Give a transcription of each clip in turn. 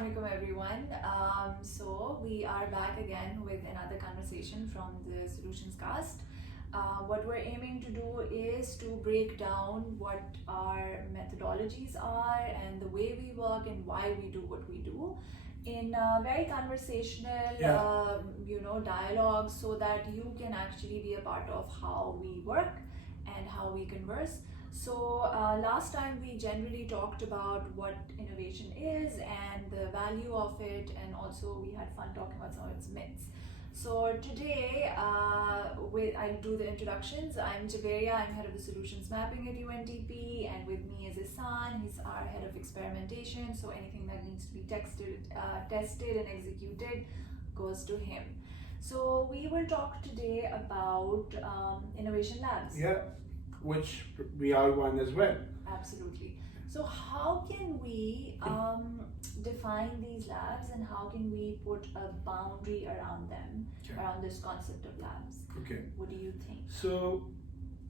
Assalamualaikum everyone. So we are back again with another conversation from the Solutions Cast. What we're aiming to do is to break down what our methodologies are and the way we work and why we do what we do in a very conversational, dialogue, so that you can actually be a part of how we work and how we converse. So last time we generally talked about what innovation is and the value of it, and also we had fun talking about some of its myths. So today I'll do the introductions. I'm Javeria, I'm head of the solutions mapping at UNDP, and with me is Ehsan, he's our head of experimentation. So anything that needs to be tested and executed goes to him. So we will talk today about Innovation Labs. Yeah, which we are one as well. Absolutely. So how can we define these labs, and how can we put a boundary around them, around this concept of labs? Okay. What do you think? So,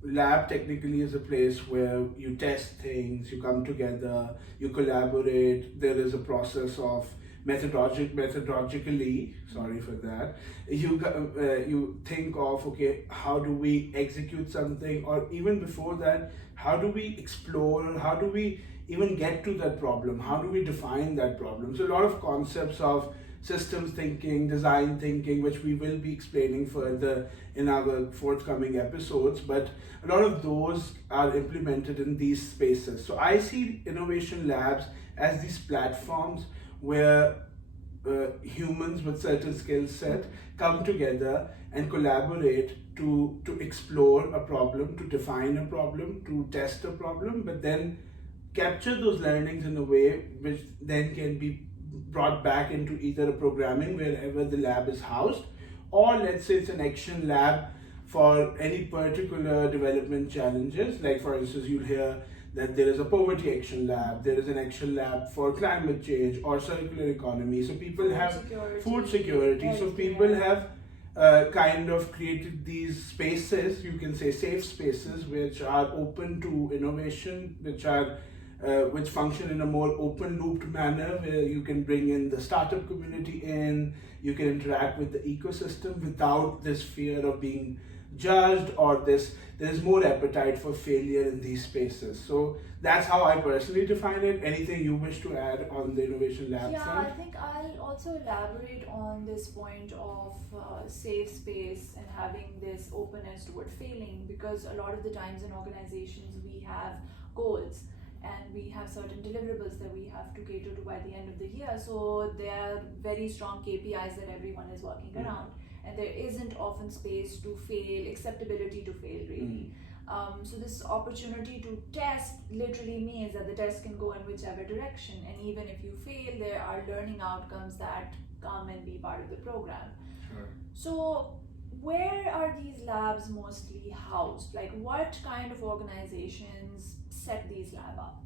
lab technically is a place where you test things, you come together, you collaborate. There is a process of methodologically, sorry for that, you think of, okay, how do we execute something, or even before that, how do we explore, how do we even get to that problem, how do we define that problem? So a lot of concepts of systems thinking, design thinking, which we will be explaining further in our forthcoming episodes, but a lot of those are implemented in these spaces. So I see innovation labs as these platforms where humans with certain skill set come together and collaborate to explore a problem, to define a problem, to test a problem, but then capture those learnings in a way which then can be brought back into either a programming wherever the lab is housed, or let's say it's an action lab for any particular development challenges. Like for instance, you'll hear that there is a poverty action lab, there is an action lab for climate change or circular economy. So people have food security. So people have kind of created these spaces, you can say safe spaces, which are open to innovation, which function in a more open looped manner, where you can bring in the startup community in, you can interact with the ecosystem without this fear of being judged, or there's more appetite for failure in these spaces. So that's how I personally define it. Anything you wish to add on the innovation lab front? I think I'll also elaborate on this point of safe space and having this openness toward failing, because a lot of the times in organizations we have goals and we have certain deliverables that we have to cater to by the end of the year. So there are very strong KPIs that everyone is working around, and there isn't often space to fail, acceptability to fail really. So this opportunity to test literally means that the test can go in whichever direction, and even if you fail, there are learning outcomes that come and be part of the program. Sure. So where are these labs mostly housed? Like what kind of organizations set these labs up?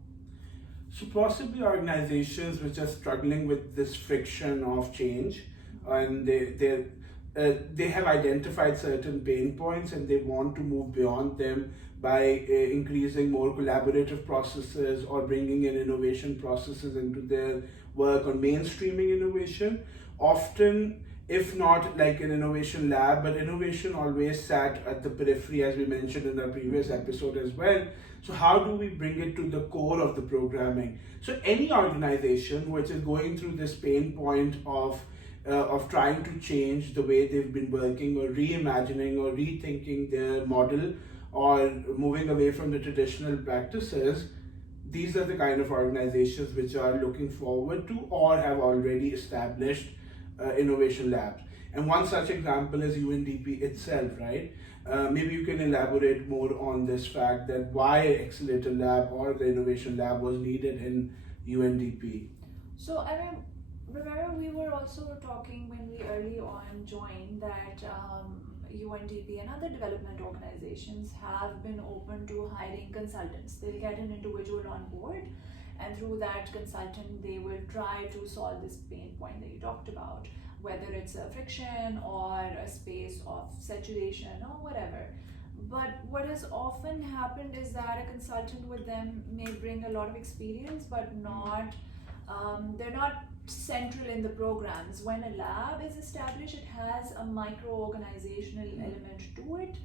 So possibly organizations which are struggling with this friction of change, and they have identified certain pain points and they want to move beyond them by increasing more collaborative processes or bringing in innovation processes into their work on mainstreaming innovation. Often, if not like an innovation lab, but innovation always sat at the periphery, as we mentioned in our previous episode as well. So how do we bring it to the core of the programming? So any organization which is going through this pain point of trying to change the way they've been working, or reimagining or rethinking their model, or moving away from the traditional practices, these are the kind of organizations which are looking forward to or have already established innovation labs. And one such example is UNDP itself, right? Maybe you can elaborate more on this fact, that why Accelerator Lab or the Innovation Lab was needed in UNDP. So I mean, remember we were also talking when we early on joined that UNDP and other development organizations have been open to hiring consultants. They'll get an individual on board, and through that consultant they will try to solve this pain point that you talked about, whether it's a friction or a space of saturation or whatever. But what has often happened is that a consultant with them may bring a lot of experience, but they're not central in the programs. When a lab is established, it has a micro-organizational element to it,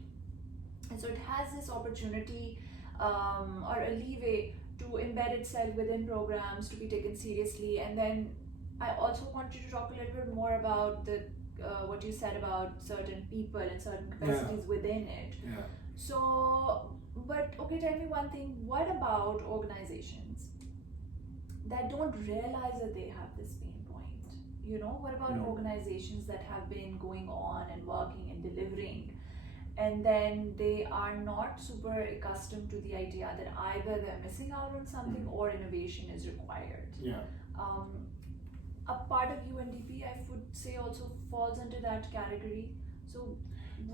and so it has this opportunity or a leeway to embed itself within programs, to be taken seriously. And then I also want you to talk a little bit more about the what you said about certain people and certain capacities within it. Yeah. So, but okay, tell me one thing. What about organizations that don't realize that they have this pain point? You know, what about organizations that have been going on and working and delivering, and then they are not super accustomed to the idea that either they're missing out on something or innovation is required? Yeah. A part of UNDP, I would say, also falls under that category. So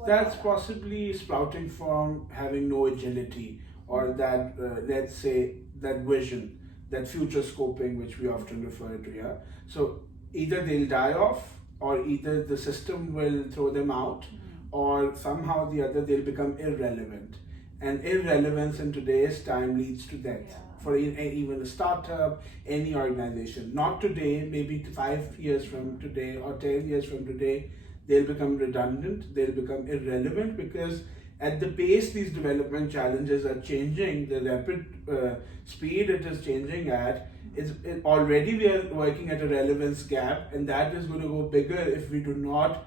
that's possibly sprouting from having no agility, or that let's say that vision, that future scoping, which we often refer to. Yeah. So either they'll die off, or either the system will throw them out, or somehow the other they'll become irrelevant. And irrelevance in today's time leads to death. Yeah. For even a startup, any organization. Not today, maybe 5 years from today or 10 years from today, they'll become redundant, they'll become irrelevant, because at the pace these development challenges are changing, the rapid speed it is changing at, already we are working at a relevance gap, and that is going to go bigger if we do not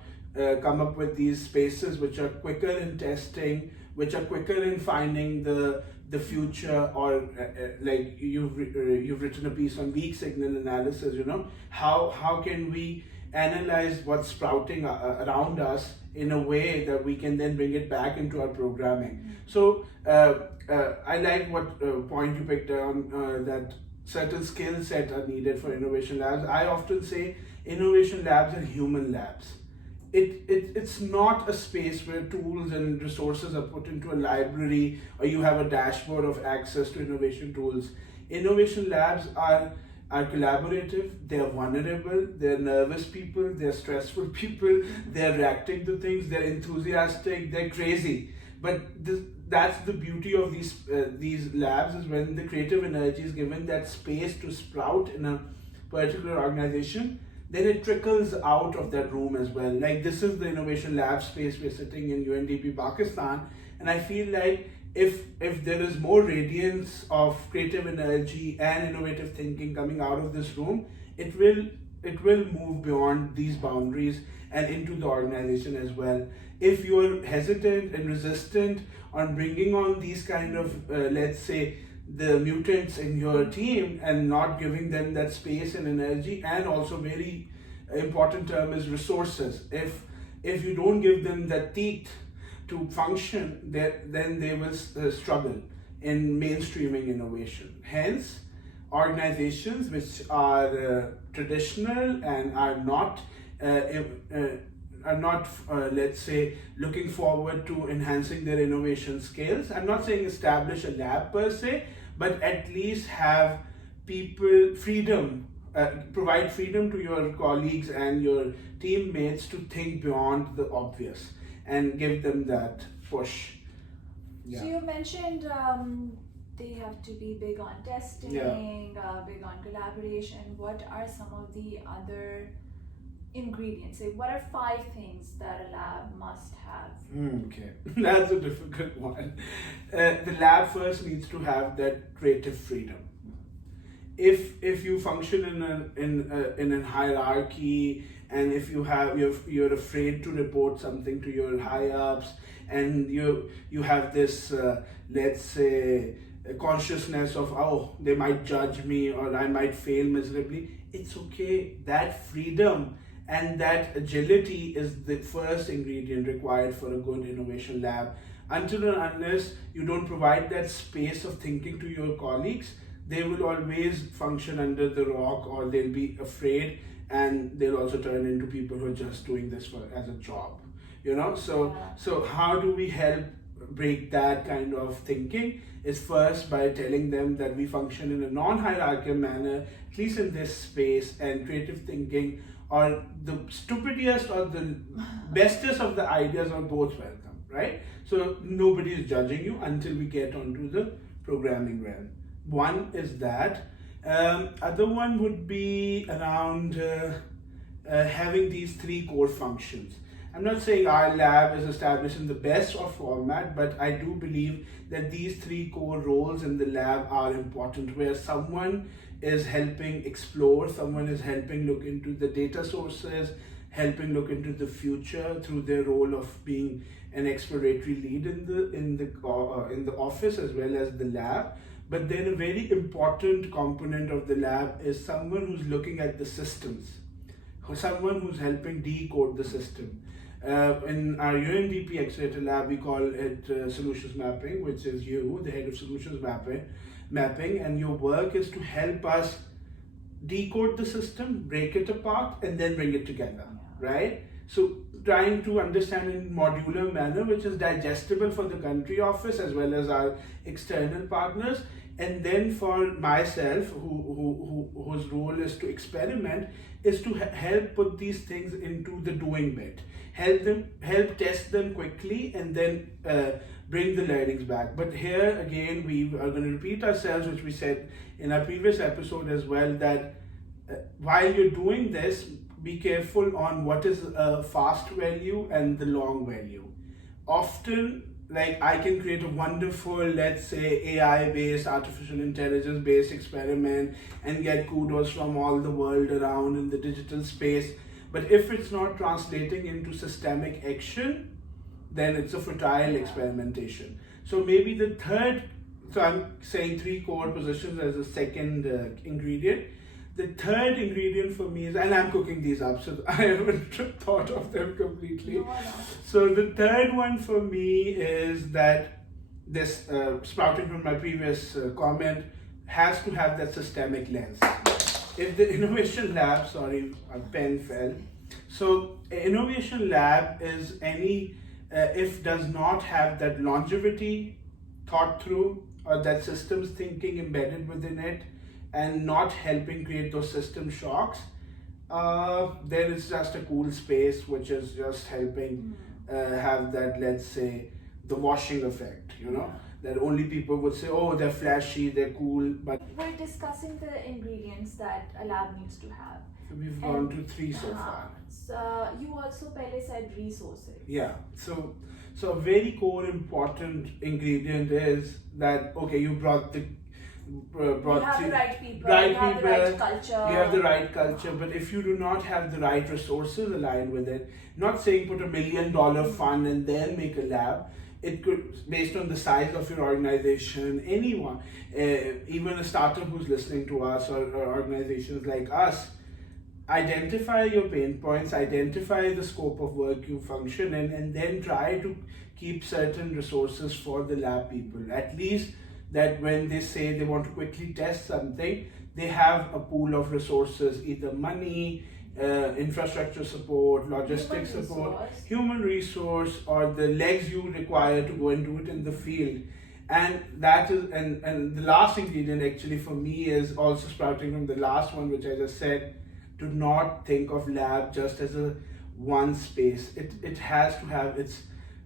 come up with these spaces which are quicker in testing, which are quicker in finding the future, or like you've written a piece on weak signal analysis. You know, how can we analyze what's sprouting around us in a way that we can then bring it back into our programming. So I like what point you picked on, that certain skill set are needed for innovation labs. I often say innovation labs are human labs. It's not a space where tools and resources are put into a library, or you have a dashboard of access to innovation tools. Innovation labs are collaborative, they're vulnerable, they're nervous people, they're stressful people, they're reacting to things, they're enthusiastic, they're crazy. But that's the beauty of these labs, is when the creative energy is given that space to sprout in a particular organization, then it trickles out of that room as well. Like, this is the innovation lab space we're sitting in UNDP Pakistan, and I feel like if there is more radiance of creative energy and innovative thinking coming out of this room, it will move beyond these boundaries and into the organization as well. If you're hesitant and resistant on bringing on these kind of let's say the mutants in your team and not giving them that space and energy, and also very important term is resources. If you don't give them that teeth to function, then they will struggle in mainstreaming innovation. Hence, organizations which are traditional and are not let's say looking forward to enhancing their innovation skills. I'm not saying establish a lab per se, but at least have people freedom, provide freedom to your colleagues and your teammates to think beyond the obvious and give them that push. So you mentioned they have to be big on testing, big on collaboration. What are some of the other ingredients? Say, what are 5 things that a lab must have? Okay, that's a difficult one. The lab first needs to have that creative freedom. If you function in a hierarchy, and if you're afraid to report something to your high ups, and you have this let's say consciousness of, oh, they might judge me or I might fail miserably, it's okay. That freedom and that agility is the first ingredient required for a good innovation lab. Until and unless you don't provide that space of thinking to your colleagues, they will always function under the rock, or they'll be afraid, and they'll also turn into people who are just doing this as a job. So how do we help break that kind of thinking? Is first by telling them that we function in a non-hierarchical manner, at least in this space, and creative thinking, or the stupidest or the bestest of the ideas are both welcome, right? So nobody is judging you until we get onto the programming realm. One is that Other one would be around having these three core functions. I'm not saying our lab is established in the best of format, but I do believe that these three core roles in the lab are important, where someone is helping explore, someone is helping look into the data sources, helping look into the future through their role of being an exploratory lead in the office as well as the lab. But then a very important component of the lab is someone who's looking at the systems, someone who's helping decode the system. In our UNDP Accelerator Lab, we call it solutions mapping, which is you, the head of solutions mapping, and your work is to help us decode the system, break it apart, and then bring it together, right? So trying to understand in modular manner, which is digestible for the country office as well as our external partners. And then for myself, whose role is to experiment, is to help put these things into the doing bit, help test them quickly, and then bring the learnings back. But here again, we are going to repeat ourselves, which we said in our previous episode as well, that while you're doing this, be careful on what is a fast value and the long value. Often, like, I can create a wonderful, let's say, AI-based, artificial intelligence-based experiment and get kudos from all the world around in the digital space. But if it's not translating into systemic action, then it's a futile experimentation. So maybe the third, so I'm saying three core positions as a second ingredient. The third ingredient for me is, and I'm cooking these up, so I haven't thought of them completely. No. So the third one for me is that this, sprouting from my previous comment, has to have that systemic lens. If the innovation lab, sorry, a pen fell. So innovation lab is any, if does not have that longevity thought through, or that systems thinking embedded within it, and not helping create those system shocks, then it's just a cool space which is just helping have that, let's say, the washing effect, you know, that only people would say, oh, they're flashy, they're cool, but We're discussing the ingredients that a lab needs to have. we've gone to three so far. So you also Pele said resources. Yeah, so a very core important ingredient is that, okay, you brought the You have the right people, right you have people, the right culture. You have the right culture, but if you do not have the right resources aligned with it, not saying put $1 million fund and then make a lab, it could, based on the size of your organization, anyone, even a startup who's listening to us, or organizations like us, identify your pain points, identify the scope of work you function in, and then try to keep certain resources for the lab people. At least that when they say they want to quickly test something, they have a pool of resources, either money, infrastructure support, logistics support, human resource, or the legs you require to go and do it in the field. And that is, and the last ingredient actually for me is also sprouting from the last one, which I just said. Do not think of lab just as a one space. It has to have its,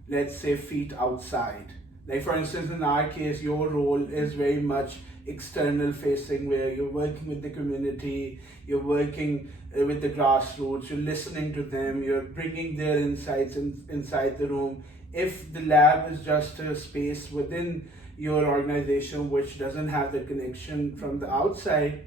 let's say, feet outside. Like, for instance, in our case, your role is very much external facing, where you're working with the community, you're working with the grassroots, you're listening to them, you're bringing their insights inside the room. If the lab is just a space within your organization which doesn't have the connection from the outside,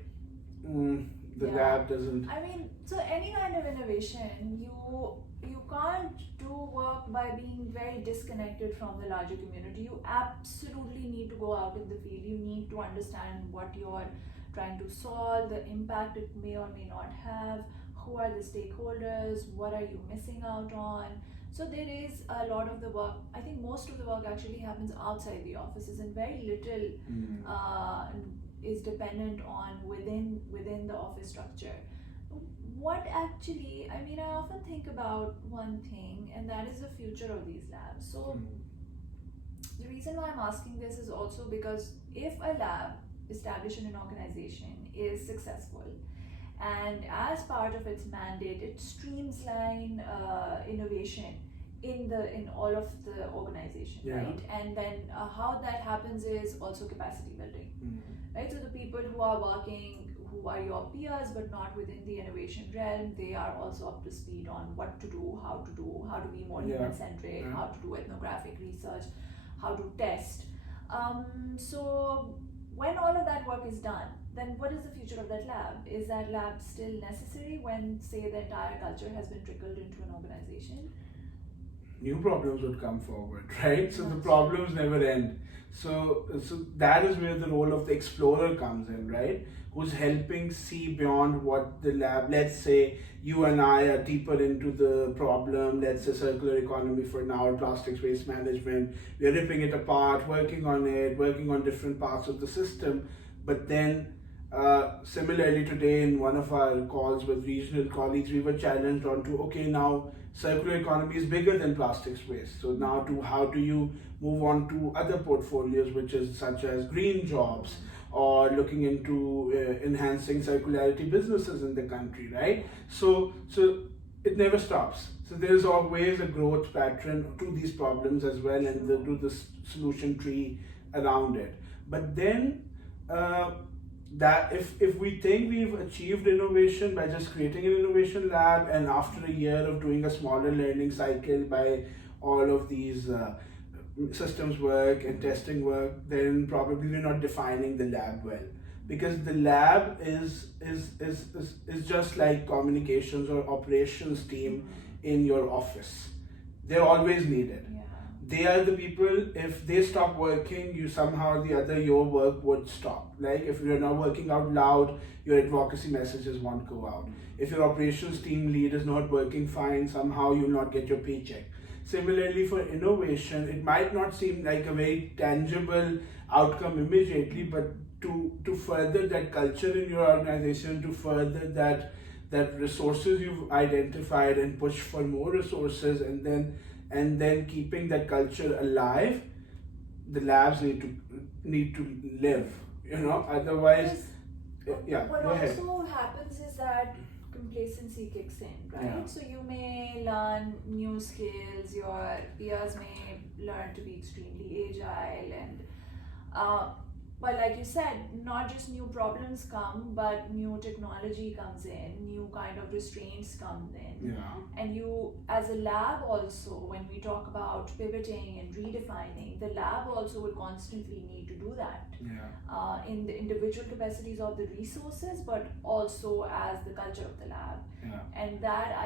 the lab doesn't. I mean, so any kind of innovation, you can't do work by being very disconnected from the larger community. You absolutely need to go out in the field. You need to understand what you're trying to solve, the impact it may or may not have, who are the stakeholders, what are you missing out on. So there is a lot of the work, I think most of the work actually happens outside the offices, and very little is dependent on within the office structure. What actually, I mean, I often think about one thing, and that is the future of these labs. So the reason why I'm asking this is also because if a lab established in an organization is successful, and as part of its mandate it streamline innovation in all of the organization, right? And then how that happens is also capacity building, right? right? So the people who are working, who are your peers but not within the innovation realm, they are also up to speed on what to do, how to be more Yeah. human-centric, Yeah. how to do ethnographic research, how to test. So when all of that work is done, then what is the future of that lab? Is that lab still necessary when, say, the entire culture has been trickled into an organization? New problems would come forward, right? So the Yes. problems never end. So that is where the role of the explorer comes in, right? Who's helping see beyond what the lab, let's say you and I are deeper into the problem, let's say circular economy for now, plastics waste management, we're ripping it apart, working on different parts of the system, but then similarly today in one of our calls with regional colleagues, we were challenged on to, okay, now circular economy is bigger than plastics waste. So now to how do you move on to other portfolios, which is such as green jobs or looking into enhancing circularity businesses in the country, right? So it never stops. So there's always a growth pattern to these problems as well, and to the solution tree around it. But then that if we think we've achieved innovation by just creating an innovation lab, and after a year of doing a smaller learning cycle by all of these systems work and testing work, then probably we're not defining the lab well, because the lab is just like communications or operations team in your office. They're always needed. Yeah. They are the people, if they stop working, you somehow or the other, your work would stop. Like if you're not working out loud, your advocacy messages won't go out. If your operations team lead is not working fine, somehow you'll not get your paycheck. Similarly for innovation, it might not seem like a very tangible outcome immediately, but to further that culture in your organization, to further that resources you've identified and push for more resources, and then keeping that culture alive, the labs need to live, otherwise. Yeah, What go ahead. also happens is that complacency kicks in, right? Yeah. So you may learn new skills, your peers may learn to be extremely agile, and but like you said, not just new problems come, but new technology comes in, new kind of restraints come in. Yeah. And you, as a lab also, when we talk about pivoting and redefining, the lab also will constantly need to do that. Yeah. In the individual capacities of the resources, but also as the culture of the lab. Yeah. And that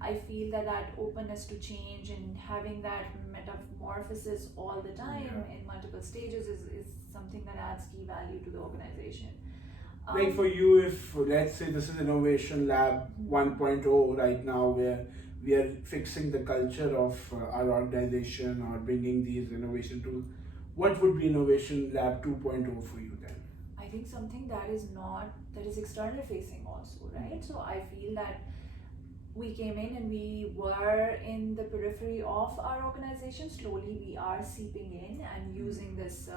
I feel that openness to change and having that metamorphosis all the time in multiple stages is something that adds key value to the organization. Like for you, if let's say this is Innovation Lab 1.0 right now, where we are fixing the culture of our organization or bringing these innovation tools, what would be Innovation Lab 2.0 for you then? I think something that is external facing also, right? So I feel that we came in and we were in the periphery of our organization. Slowly we are seeping in and using this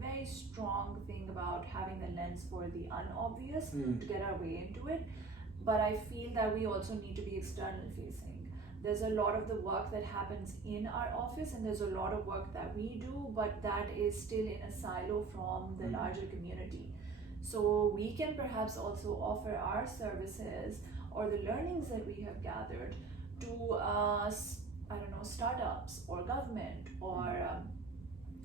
very strong thing about having the lens for the unobvious to get our way into it. But I feel that we also need to be external facing. There's a lot of the work that happens in our office, and there's a lot of work that we do, but that is still in a silo from the larger community. So we can perhaps also offer our services or the learnings that we have gathered to startups or government or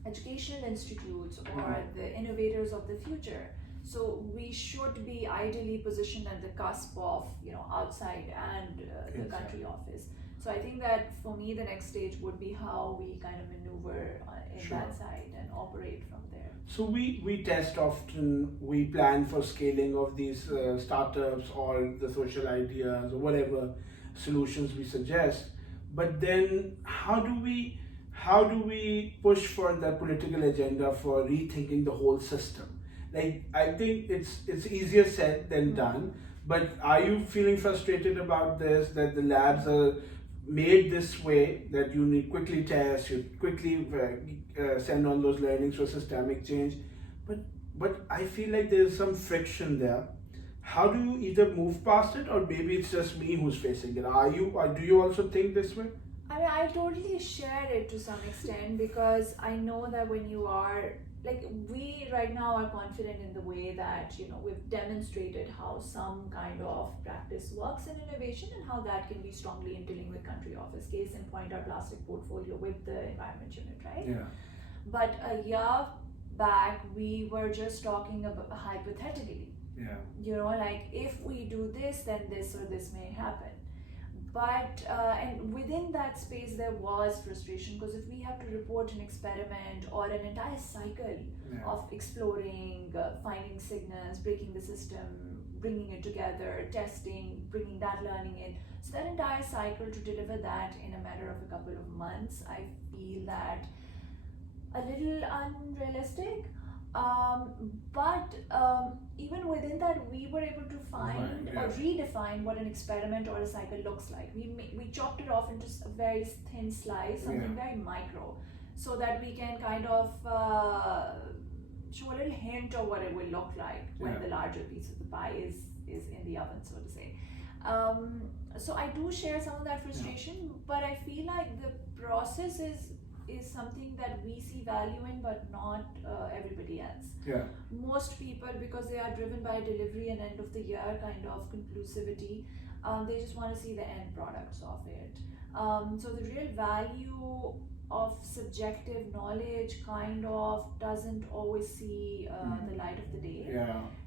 educational institutes or the innovators of the future. So we should be ideally positioned at the cusp of outside and the country office. So I think that for me the next stage would be how we kind of maneuver in that side and operate from there. So we test often, we plan for scaling of these startups or the social ideas or whatever solutions we suggest, but then how do we push for the political agenda for rethinking the whole system? Like, I think it's easier said than done, but are you feeling frustrated about this, that the labs are made this way, that you need quickly test, you quickly send on those learnings for systemic change, but I feel like there's some friction there. How do you either move past it, or maybe it's just me who's facing it? Do you also think this way? I mean, I totally share it to some extent, because I know that when you are like we right now are confident in the way that we've demonstrated how some kind of practice works in innovation and how that can be strongly interlinked with country office. Case in point, our plastic portfolio with the environment unit, right? Yeah. But a year back we were just talking about hypothetically. Yeah. Like if we do this, then this or this may happen. But and within that space there was frustration, because if we have to report an experiment or an entire cycle of exploring, finding signals, breaking the system, bringing it together, testing, bringing that learning in, so that entire cycle, to deliver that in a matter of a couple of months, I feel that a little unrealistic. But even within that, we were able to find or redefine what an experiment or a cycle looks like. We chopped it off into a very thin slice, something very micro, so that we can kind of show a little hint of what it will look like when the larger piece of the pie is in the oven, so to say. So I do share some of that frustration, but I feel like the process is something that we see value in, but not everybody else. Most people, because they are driven by delivery and end of the year kind of conclusivity, they just want to see the end products of it. So the real value of subjective knowledge kind of doesn't always see the light of the day.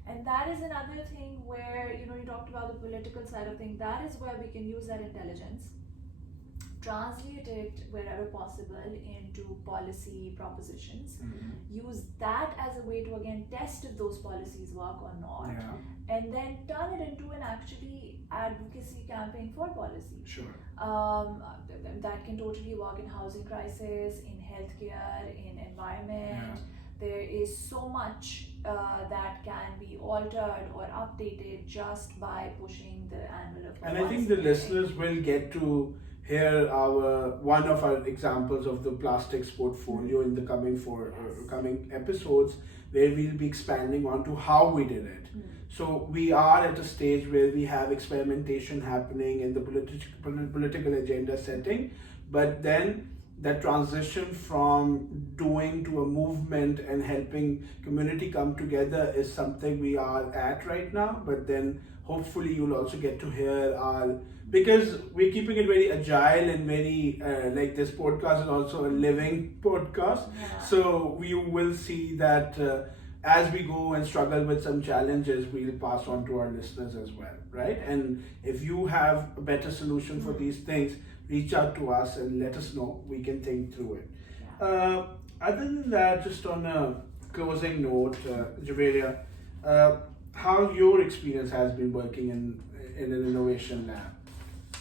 And that is another thing where, you talked about the political side of things. That is where we can use that intelligence, translate it wherever possible into policy propositions, use that as a way to again test if those policies work or not, and then turn it into an actually advocacy campaign for policy. That can totally work in housing crisis, in healthcare, in environment. There is so much that can be altered or updated just by pushing the envelope. And I think the listeners will get to hear one of our examples of the plastics portfolio in the coming episodes, where we'll be expanding onto how we did it. So we are at a stage where we have experimentation happening in the political agenda setting, but then that transition from doing to a movement and helping community come together is something we are at right now. But then hopefully you'll also get to hear because we're keeping it very agile and very like this podcast is also a living podcast. So we will see that as we go and struggle with some challenges, we'll pass on to our listeners as well, right? And if you have a better solution for these things, reach out to us and let us know. We can think through it. Other than that, just on a closing note, Javeria, how your experience has been working in an innovation lab?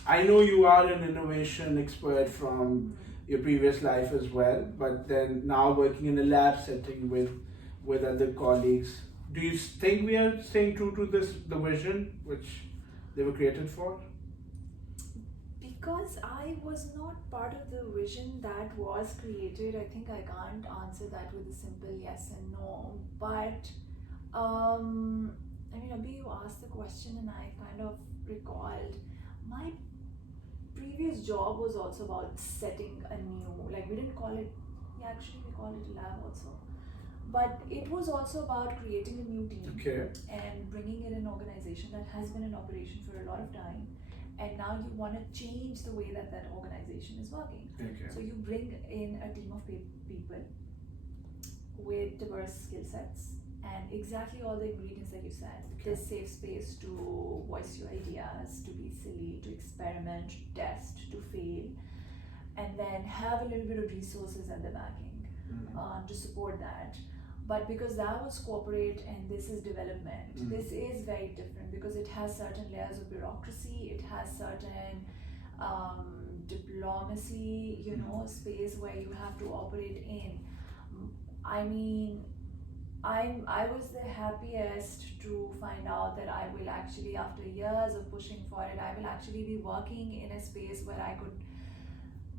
I know you are an innovation expert from your previous life as well, but then now working in a lab setting with other colleagues, do you think we are staying true to the vision which they were created for? Because I was not part of the vision that was created, I think I can't answer that with a simple yes and no. But Abhi, you asked the question and I kind of recalled my previous job was also about setting a new, we didn't call it, actually we call it a lab also. But it was also about creating a new team and bringing in an organization that has been in operation for a lot of time. And now you want to change the way that organization is working. So you bring in a team of people with diverse skill sets and exactly all the ingredients that you said. This safe space to voice your ideas, to be silly, to experiment, to test, to fail, and then have a little bit of resources at the backing to support that. But because that was corporate and this is development, this is very different because it has certain layers of bureaucracy, it has certain diplomacy, space where you have to operate in. I mean, I was the happiest to find out that I will actually, after years of pushing for it, I will actually be working in a space where I could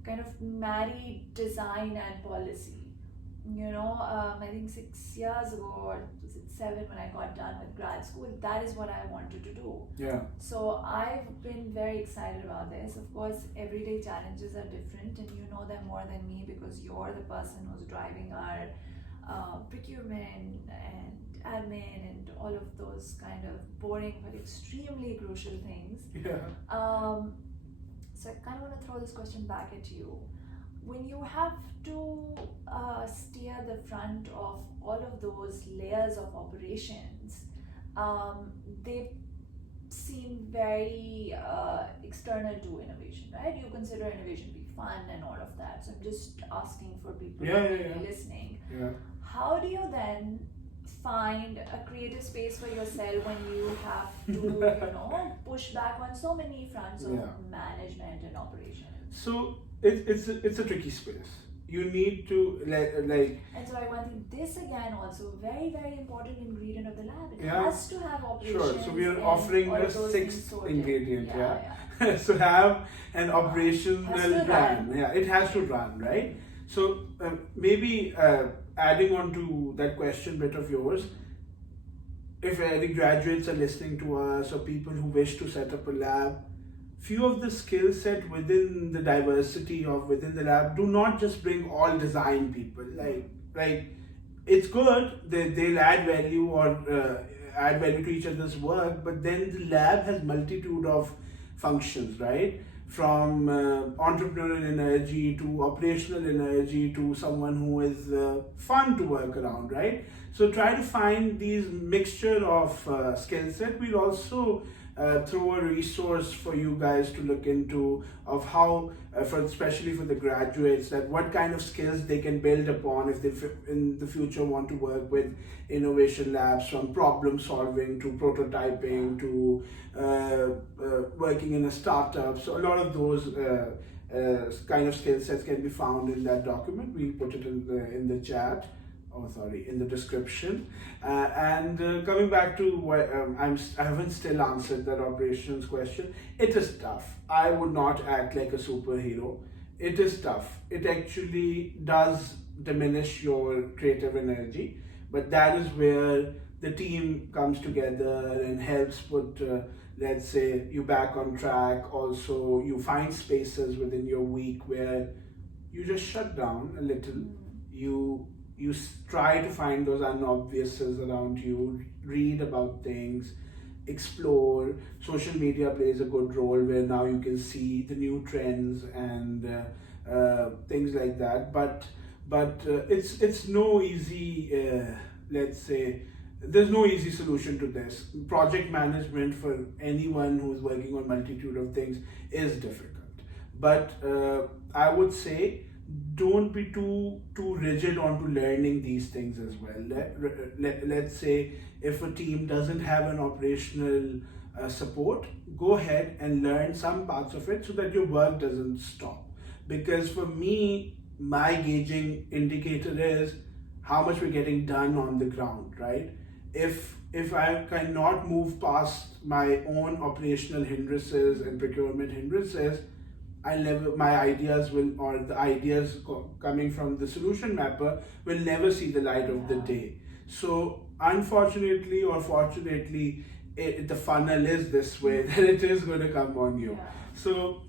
kind of marry design and policy. I think 6 years ago, or was it 7 when I got done with grad school, that is what I wanted to do. So I've been very excited about this. Of course, everyday challenges are different and you know them more than me because you're the person who's driving our procurement and admin and all of those kind of boring but extremely crucial things. Yeah. So I kind of want to throw this question back at you. When you have to steer the front of all of those layers of operations, they seem very external to innovation, right? You consider innovation to be fun and all of that. So I'm just asking for people who are listening. Yeah. How do you then find a creative space for yourself when you have to, push back on so many fronts of management and operations? So it's a tricky space. You need to like. And so I want to think this again also very, very important ingredient of the lab. It has to have operations. Sure. So we are offering a sixth ingredient. Yeah. So have an operational plan. Run. It has to run, right? So maybe adding on to that question bit of yours, if any graduates are listening to us or people who wish to set up a lab, few of the skill set within the diversity of within the lab, do not just bring all design people. Like it's good, they'll add value or add value to each other's work, but then the lab has multitude of functions, right? From entrepreneurial energy to operational energy to someone who is fun to work around, right? So try to find these mixture of skill set. We'll also throw a resource for you guys to look into of how, especially for the graduates, that what kind of skills they can build upon if they in the future want to work with innovation labs, from problem solving to prototyping to working in a startup. So a lot of those kind of skill sets can be found in that document. We put it in the chat. In the description. And coming back to what I haven't still answered that operations question. It is tough. I would not act like a superhero. It is tough. It actually does diminish your creative energy, but that is where the team comes together and helps put, let's say, you back on track. Also, you find spaces within your week where you just shut down a little. You try to find those unobviouses around you, read about things, explore. Social media plays a good role where now you can see the new trends and things like that. But it's no easy, let's say, there's no easy solution to this. Project management for anyone who's working on multitude of things is difficult. But I would say, don't be too rigid onto learning these things as well. Let's say if a team doesn't have an operational support, go ahead and learn some parts of it so that your work doesn't stop. Because for me, my gauging indicator is how much we're getting done on the ground, right? If I cannot move past my own operational hindrances and procurement hindrances, my ideas the ideas coming from the solution mapper will never see the light of the day. So unfortunately or fortunately, the funnel is this way, that it is going to come on you. So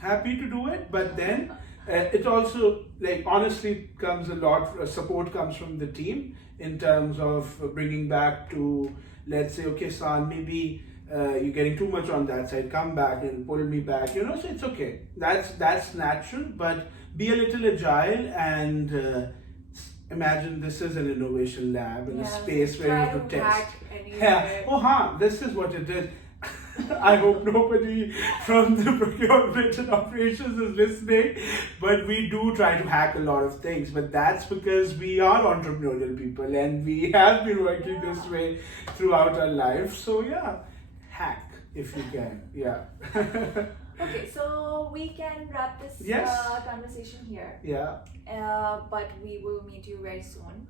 happy to do it, but then it also, like, honestly comes a lot, support comes from the team in terms of bringing back to, let's say, okay, San, maybe you're getting too much on that side, come back and pull me back, so it's okay. That's natural, but be a little agile and imagine this is an innovation lab in a space where you could test. This is what it is. I hope nobody from the procurement and operations is listening, but we do try to hack a lot of things. But that's because we are entrepreneurial people and we have been working this way throughout our life. So hack if you can. Okay, so we can wrap this conversation here. But we will meet you very soon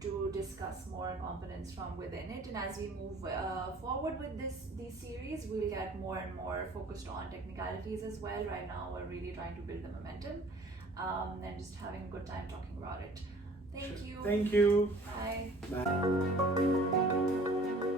to discuss more components from within it, and as we move forward with these series, we'll get more and more focused on technicalities as well. Right now we're really trying to build the momentum and just having a good time talking about it. Thank you. Thank you. Bye. Bye.